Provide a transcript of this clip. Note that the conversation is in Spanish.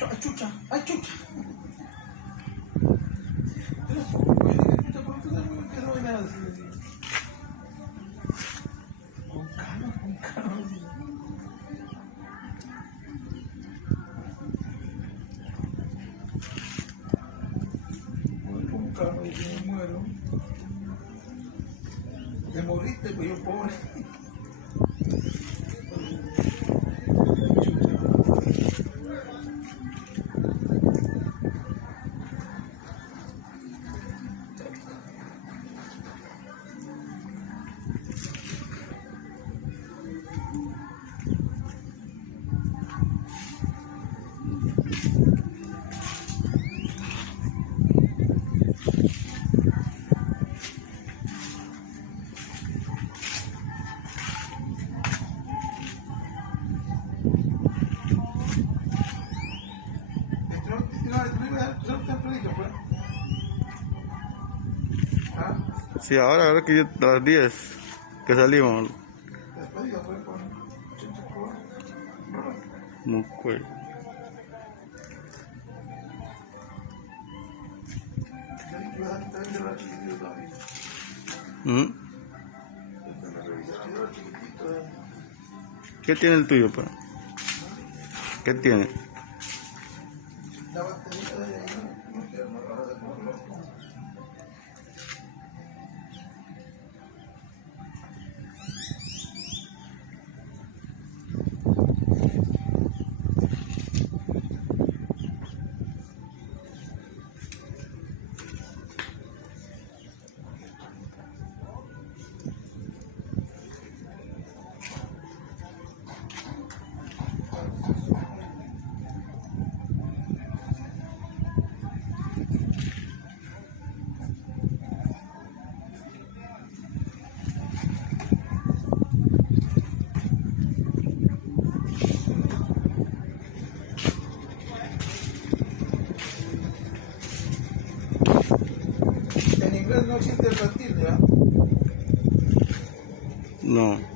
¡Ay, chucha! ¡Ay, chucha! Con calma, con calma. Voy con calma y me muero. Te moriste, pues yo pobre. Sí, ahora que yo, a las 10 que salimos. No cuello. ¿Qué tiene el tuyo, pa? ¿Qué tiene? La batería de ahí, no quiero hablar de loco. En inglés no existe el reptil, ¿ya? No.